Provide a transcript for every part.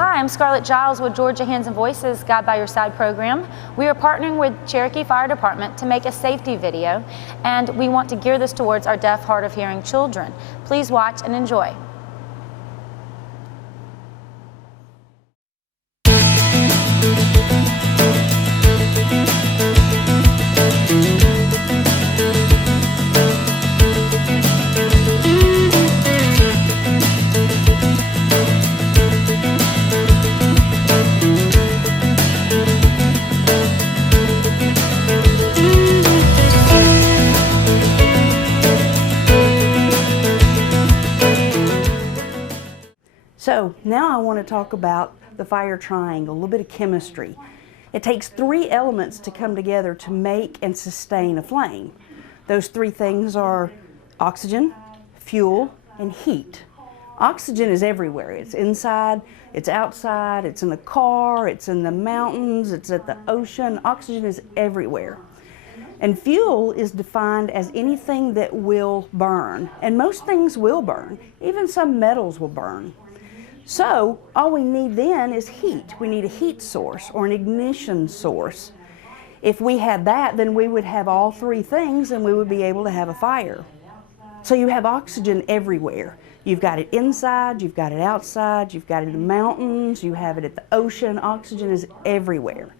Hi, I'm Scarlett Giles with Georgia Hands and Voices Guide by Your Side program. We are partnering with Cherokee Fire Department to make a safety video, and we want to gear this towards our deaf, hard of hearing children. Please watch and enjoy. So now I want to talk about the fire triangle, a little bit of chemistry. It takes three elements to come together to make and sustain a flame. Those three things are oxygen, fuel, and heat. Oxygen is everywhere. It's inside, it's outside, it's in the car, it's in the mountains, it's at the ocean. Oxygen is everywhere. And fuel is defined as anything that will burn. And most things will burn. Even some metals will burn. So all we need then is heat. We need a heat source or an ignition source. If we had that, then we would have all three things and we would be able to have a fire. So you have oxygen everywhere. You've got it inside, you've got it outside, you've got it in the mountains, you have it at the ocean. Oxygen is everywhere.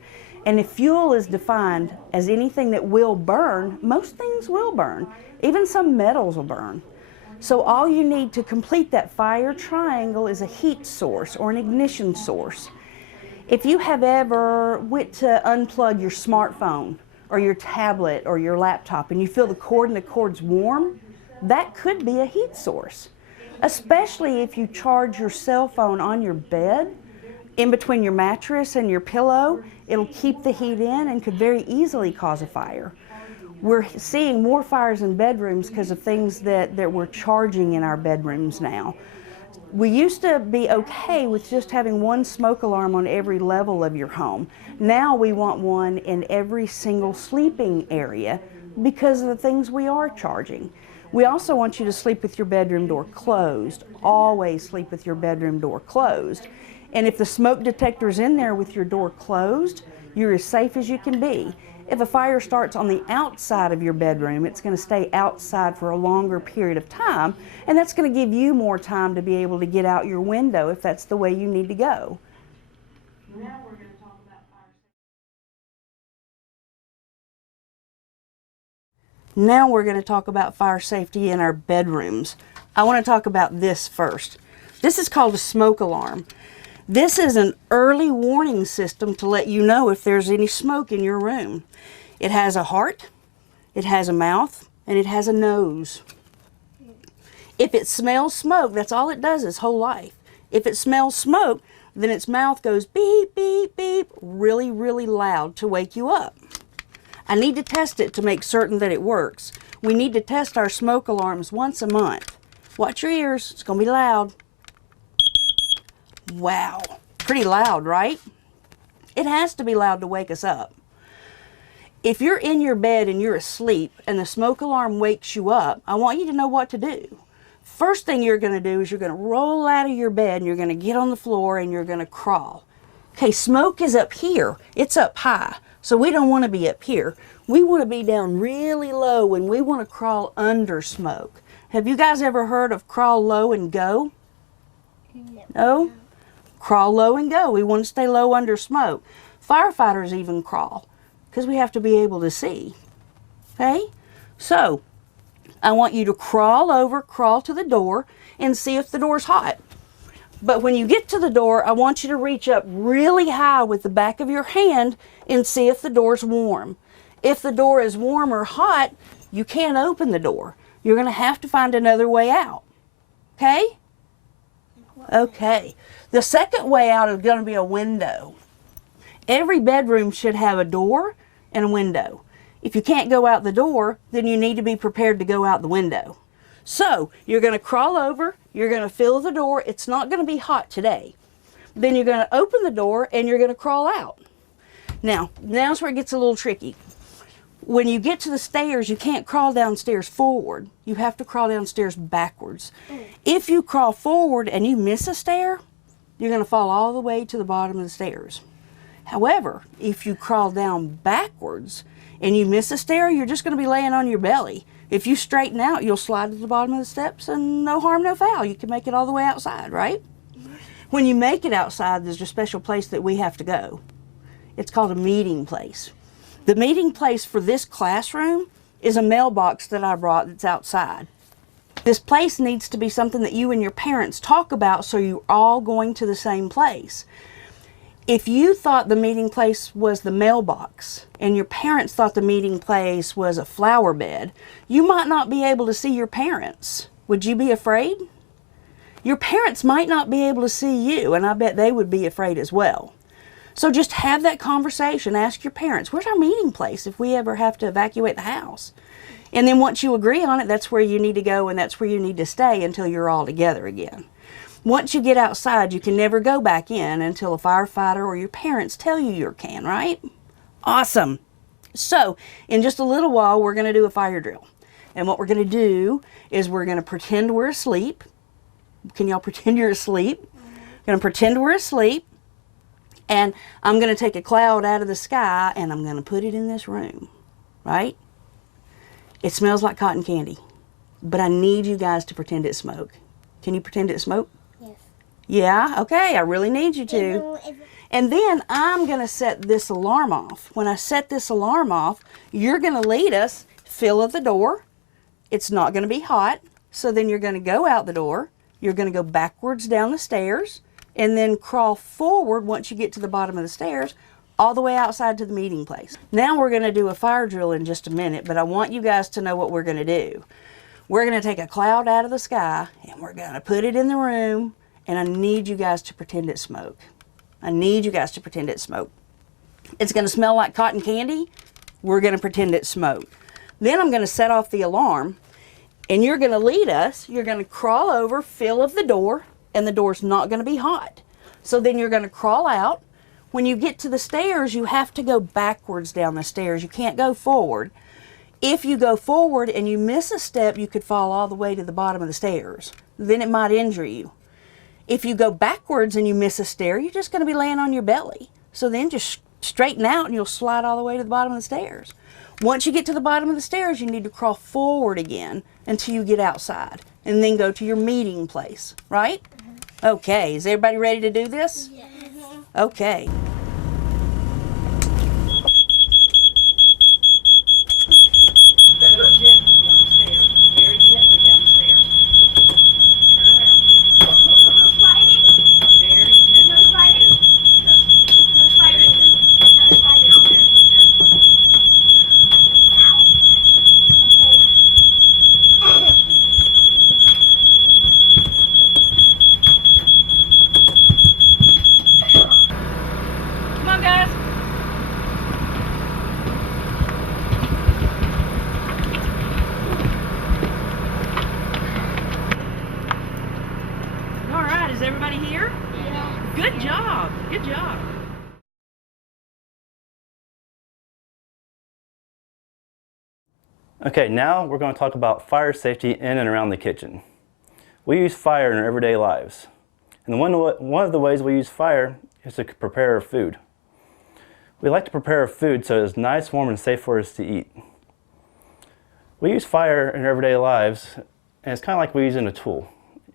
And if fuel is defined as anything that will burn, most things will burn. Even some metals will burn. So all you need to complete that fire triangle is a heat source or an ignition source. If you have ever went to unplug your smartphone or your tablet or your laptop and you feel the cord and the cord's warm, that could be a heat source. Especially if you charge your cell phone on your bed, in between your mattress and your pillow, it'll keep the heat in and could very easily cause a fire. We're seeing more fires in bedrooms because of things that we're charging in our bedrooms now. We used to be okay with just having one smoke alarm on every level of your home. Now we want one in every single sleeping area because of the things we are charging. We also want you to sleep with your bedroom door closed. Always sleep with your bedroom door closed. And if the smoke detector's in there with your door closed, you're as safe as you can be. If a fire starts on the outside of your bedroom, it's going to stay outside for a longer period of time, and that's going to give you more time to be able to get out your window if that's the way you need to go. Now we're going to talk about fire safety. Now we're going to talk about fire safety in our bedrooms. I want to talk about this first. This is called a smoke alarm. This is an early warning system to let you know if there's any smoke in your room. It has a heart, it has a mouth, and it has a nose. If it smells smoke, that's all it does its whole life. If it smells smoke, then its mouth goes beep, beep, beep, really, really loud to wake you up. I need to test it to make certain that it works. We need to test our smoke alarms once a month. Watch your ears, it's going to be loud. Wow, pretty loud, right? It has to be loud to wake us up. If you're in your bed and you're asleep and the smoke alarm wakes you up, I want you to know what to do. First thing you're going to do is you're going to roll out of your bed and you're going to get on the floor and you're going to crawl. Okay, smoke is up here. It's up high, so we don't want to be up here. We want to be down really low and we want to crawl under smoke. Have you guys ever heard of crawl low and go? No? Crawl low and go. We want to stay low under smoke. Firefighters even crawl because we have to be able to see. Okay? So, I want you to crawl over, crawl to the door, and see if the door's hot. But when you get to the door, I want you to reach up really high with the back of your hand and see if the door's warm. If the door is warm or hot, you can't open the door. You're going to have to find another way out. Okay? Okay. The second way out is going to be a window. Every bedroom should have a door and a window. If you can't go out the door, then you need to be prepared to go out the window. So, you're going to crawl over, you're going to fill the door. It's not going to be hot today. Then you're going to open the door and you're going to crawl out. Now's where it gets a little tricky. When you get to the stairs, you can't crawl downstairs forward. You have to crawl downstairs backwards. If you crawl forward and you miss a stair, you're going to fall all the way to the bottom of the stairs. However, if you crawl down backwards and you miss a stair, you're just going to be laying on your belly. If you straighten out, you'll slide to the bottom of the steps and no harm, no foul. You can make it all the way outside, right? When you make it outside, there's a special place that we have to go. It's called a meeting place. The meeting place for this classroom is a mailbox that I brought that's outside. This place needs to be something that you and your parents talk about, so you're all going to the same place. If you thought the meeting place was the mailbox and your parents thought the meeting place was a flower bed, you might not be able to see your parents. Would you be afraid? Your parents might not be able to see you, and I bet they would be afraid as well. So just have that conversation. Ask your parents, where's our meeting place if we ever have to evacuate the house? And then once you agree on it, that's where you need to go and that's where you need to stay until you're all together again. Once you get outside, you can never go back in until a firefighter or your parents tell you can, right? Awesome. So in just a little while, we're going to do a fire drill. And what we're going to do is we're going to pretend we're asleep. Can y'all pretend you're asleep? We're going to pretend we're asleep. And I'm going to take a cloud out of the sky and I'm going to put it in this room, right? It smells like cotton candy, but I need you guys to pretend it's smoke. Can you pretend it's smoke? Yes. Yeah? Okay, I really need you to. And then I'm going to set this alarm off. When I set this alarm off, you're going to lead us, feel of the door. It's not going to be hot. So then you're going to go out the door. You're going to go backwards down the stairs and then crawl forward once you get to the bottom of the stairs, all the way outside to the meeting place. Now we're going to do a fire drill in just a minute, but I want you guys to know what we're going to do. We're going to take a cloud out of the sky and we're going to put it in the room, and I need you guys to pretend it's smoke. I need you guys to pretend it's smoke. It's going to smell like cotton candy. We're going to pretend it's smoke. Then I'm going to set off the alarm, and you're going to lead us. You're going to crawl over, feel of the door, and the door's not going to be hot. So then you're going to crawl out. When you get to the stairs, you have to go backwards down the stairs. You can't go forward. If you go forward and you miss a step, you could fall all the way to the bottom of the stairs. Then it might injure you. If you go backwards and you miss a stair, you're just going to be laying on your belly. So then just straighten out and you'll slide all the way to the bottom of the stairs. Once you get to the bottom of the stairs, you need to crawl forward again until you get outside, and then go to your meeting place, right? Okay, is everybody ready to do this? Yes. Okay. Very gently down the stairs. Very gently down the stairs. Turn around. No sliding. Very gently. No sliding. No sliding. No sliding. Gentle, gentle. Ow. Okay. Come on, guys. All right, is everybody here? Yeah. Good job. Good job. Okay, now we're going to talk about fire safety in and around the kitchen. We use fire in our everyday lives. And one of the ways we use fire is to prepare our food. We like to prepare our food so it's nice, warm, and safe for us to eat. We use fire in our everyday lives, and it's kind of like we're using a tool.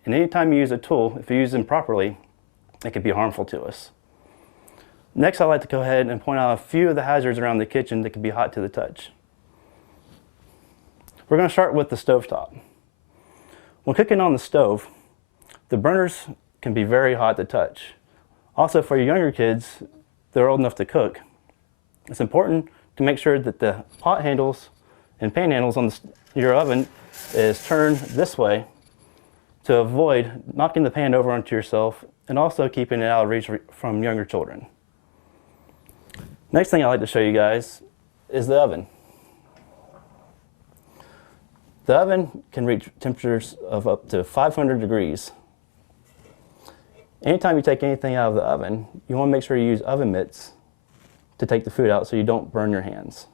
And anytime you use a tool, if you use them properly, it can be harmful to us. Next, I'd like to go ahead and point out a few of the hazards around the kitchen that can be hot to the touch. We're going to start with the stovetop. When cooking on the stove, the burners can be very hot to touch. Also, for your younger kids, they're old enough to cook. It's important to make sure that the pot handles and pan handles on your oven is turned this way to avoid knocking the pan over onto yourself and also keeping it out of reach from younger children. Next thing I'd like to show you guys is the oven. The oven can reach temperatures of up to 500 degrees. Anytime you take anything out of the oven, you want to make sure you use oven mitts to take the food out so you don't burn your hands.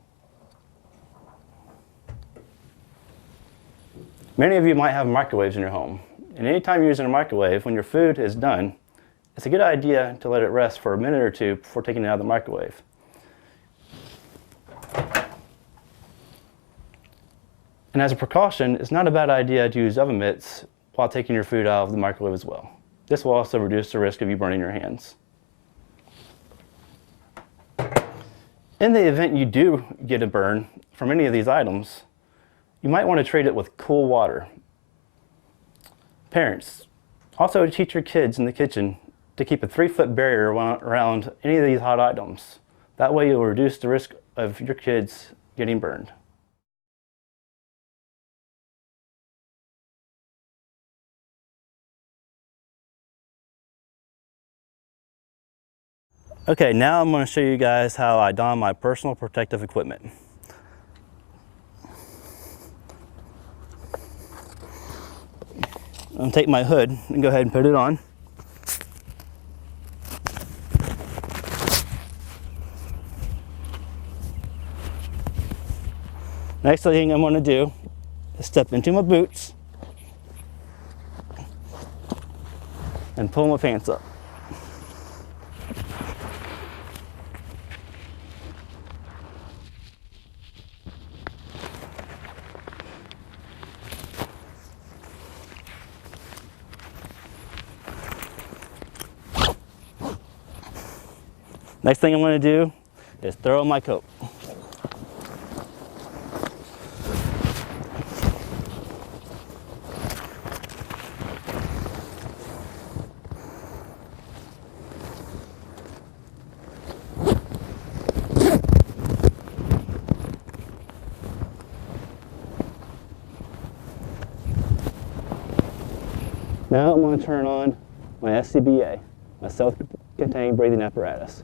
Many of you might have microwaves in your home. And anytime you're using a microwave, when your food is done, it's a good idea to let it rest for a minute or two before taking it out of the microwave. And as a precaution, it's not a bad idea to use oven mitts while taking your food out of the microwave as well. This will also reduce the risk of you burning your hands. In the event you do get a burn from any of these items, you might want to treat it with cool water. Parents, also teach your kids in the kitchen to keep a 3-foot barrier around any of these hot items. That way you'll reduce the risk of your kids getting burned. Okay, now I'm going to show you guys how I don my personal protective equipment. I'm going to take my hood and go ahead and put it on. Next thing I'm going to do is step into my boots and pull my pants up. Next thing I'm going to do is throw on my coat. Now I'm going to turn on my SCBA, my self-contained breathing apparatus.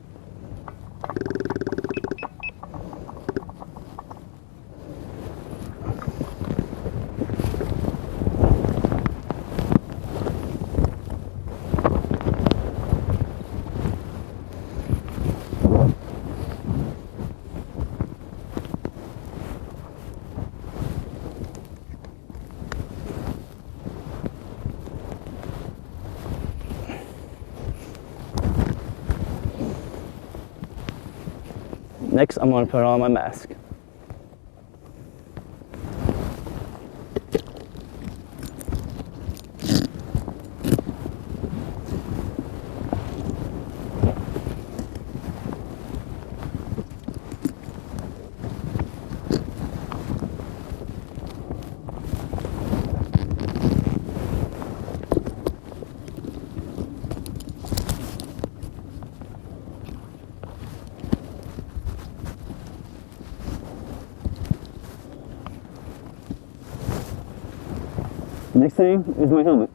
Next, I'm going to put on my mask. Next thing is my helmet.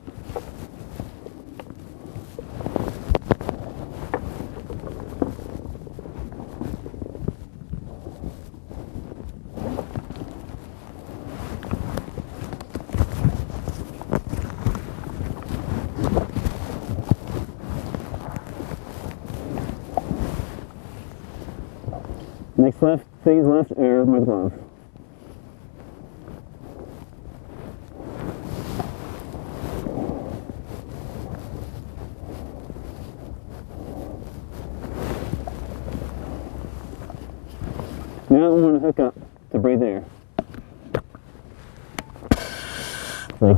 Next thing left are my gloves. Now I'm going to hook up to breathe air. See? Yeah?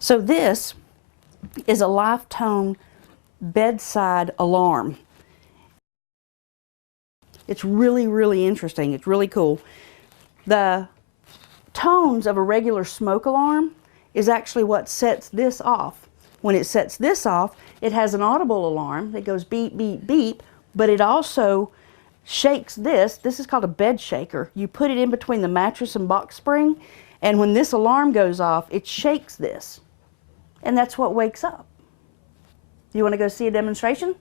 So this is a live-tone bedside alarm. It's really, really interesting. It's really cool. The tones of a regular smoke alarm is actually what sets this off. When it sets this off, it has an audible alarm that goes beep, beep, beep, but it also shakes this. This is called a bed shaker. You put it in between the mattress and box spring, and when this alarm goes off, it shakes this. And that's what wakes up. You want to go see a demonstration?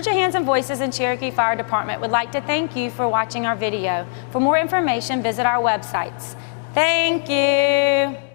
Georgia Hands and Voices and Cherokee Fire Department would like to thank you for watching our video. For more information, visit our websites. Thank you.